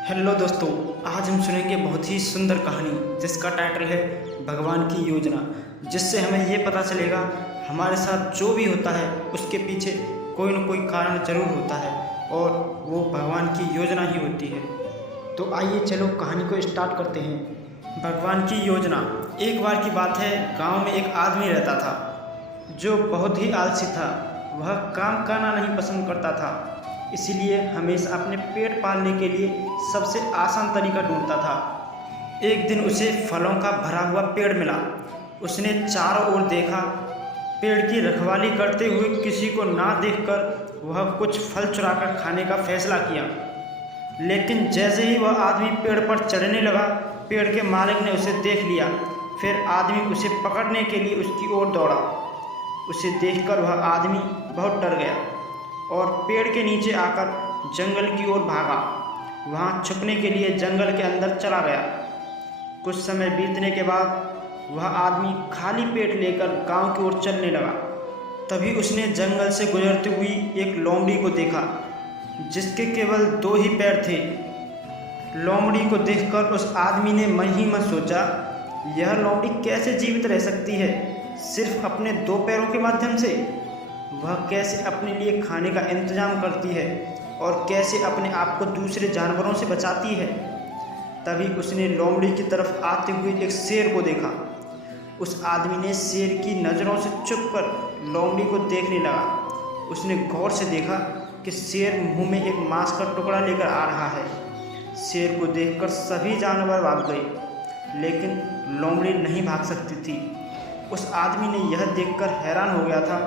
Hello दोस्तों, आज हम सुनेंगे बहुत ही सुंदर कहानी जिसका टाइटल है भगवान की योजना। जिससे हमें ये पता चलेगा हमारे साथ जो भी होता है उसके पीछे कोई न कोई कारण जरूर होता है और वो भगवान की योजना ही होती है। तो आइए चलो कहानी को स्टार्ट करते हैं। भगवान की योजना। एक बार की बात है, गांव में एक आदमी रहता था जो बहुत ही आलसी था। वह काम करना नहीं पसंद करता था, इसीलिए हमेशा अपने पेट पालने के लिए सबसे आसान तरीका ढूंढता था। एक दिन उसे फलों का भरा हुआ पेड़ मिला। उसने चारों ओर देखा। पेड़ की रखवाली करते हुए किसी को ना देखकर वह कुछ फल चुराकर खाने का फैसला किया। लेकिन जैसे ही वह आदमी पेड़ पर चढ़ने लगा, पेड़ के मालिक ने उसे देख लिया। फिर आदमी उसे पकड़ने के लिए उसकी ओर दौड़ा। उसे देखकर वह आदमी बहुत डर गया और पेड़ के नीचे आकर जंगल की ओर भागा। वहाँ छुपने के लिए जंगल के अंदर चला गया। कुछ समय बीतने के बाद वह आदमी खाली पेट लेकर गांव की ओर चलने लगा। तभी उसने जंगल से गुजरती हुई एक लोमड़ी को देखा जिसके केवल 2 ही पैर थे। लोमड़ी को देखकर उस आदमी ने मन ही मन सोचा, यह लोमड़ी कैसे जीवित रह सकती है सिर्फ अपने 2 पैरों के माध्यम से। वह कैसे अपने लिए खाने का इंतजाम करती है और कैसे अपने आप को दूसरे जानवरों से बचाती है। तभी उसने लोमड़ी की तरफ आते हुए एक शेर को देखा। उस आदमी ने शेर की नज़रों से छुपकर लोमड़ी को देखने लगा। उसने गौर से देखा कि शेर मुंह में एक मांस का टुकड़ा लेकर आ रहा है। शेर को देखकर सभी जानवर भाग गए, लेकिन लोमड़ी नहीं भाग सकती थी। उस आदमी ने यह देखकर हैरान हो गया था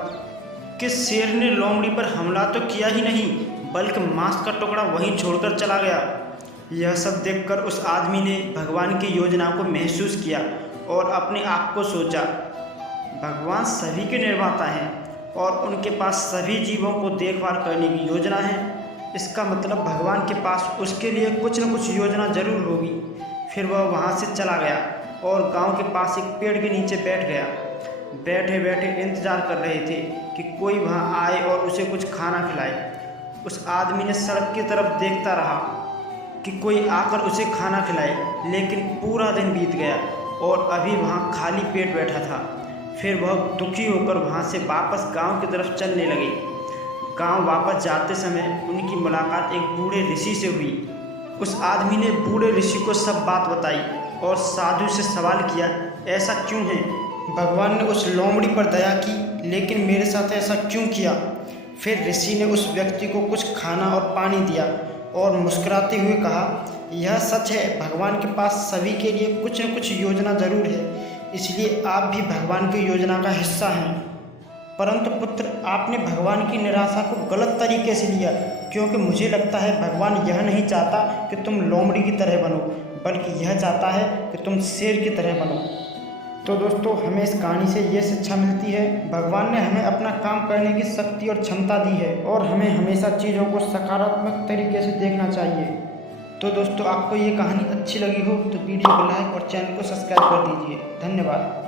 कि शेर ने लोमड़ी पर हमला तो किया ही नहीं, बल्कि मांस का टुकड़ा वहीं छोड़कर चला गया। यह सब देखकर उस आदमी ने भगवान की योजना को महसूस किया और अपने आप को सोचा, भगवान सभी के निर्माता हैं और उनके पास सभी जीवों को देखभाल करने की योजना है। इसका मतलब भगवान के पास उसके लिए कुछ न कुछ योजना जरूर होगी। फिर वह वहाँ से चला गया और गांव के पास एक पेड़ के नीचे बैठ गया। बैठे बैठे इंतजार कर रहे थे कि कोई वहाँ आए और उसे कुछ खाना खिलाए। उस आदमी ने सड़क की तरफ देखता रहा कि कोई आकर उसे खाना खिलाए, लेकिन पूरा दिन बीत गया और अभी वहाँ खाली पेट बैठा था। फिर वह दुखी होकर वहाँ से वापस गांव की तरफ चलने लगे। गांव वापस जाते समय उनकी मुलाकात एक बूढ़े ऋषि से हुई। उस आदमी ने बूढ़े ऋषि को सब बात बताई और साधु से सवाल किया, ऐसा क्यों है? भगवान ने उस लोमड़ी पर दया की, लेकिन मेरे साथ ऐसा क्यों किया? फिर ऋषि ने उस व्यक्ति को कुछ खाना और पानी दिया और मुस्कुराते हुए कहा, यह सच है, भगवान के पास सभी के लिए कुछ न कुछ योजना जरूर है, इसलिए आप भी भगवान की योजना का हिस्सा हैं। परंतु पुत्र, आपने भगवान की निराशा को गलत तरीके से लिया, क्योंकि मुझे लगता है भगवान यह नहीं चाहता कि तुम लोमड़ी की तरह बनो, बल्कि यह चाहता है कि तुम शेर की तरह बनो। तो दोस्तों, हमें इस कहानी से ये शिक्षा मिलती है, भगवान ने हमें अपना काम करने की शक्ति और क्षमता दी है और हमें हमेशा चीज़ों को सकारात्मक तरीके से देखना चाहिए। तो दोस्तों, आपको ये कहानी अच्छी लगी हो तो वीडियो को लाइक और चैनल को सब्सक्राइब कर दीजिए। धन्यवाद।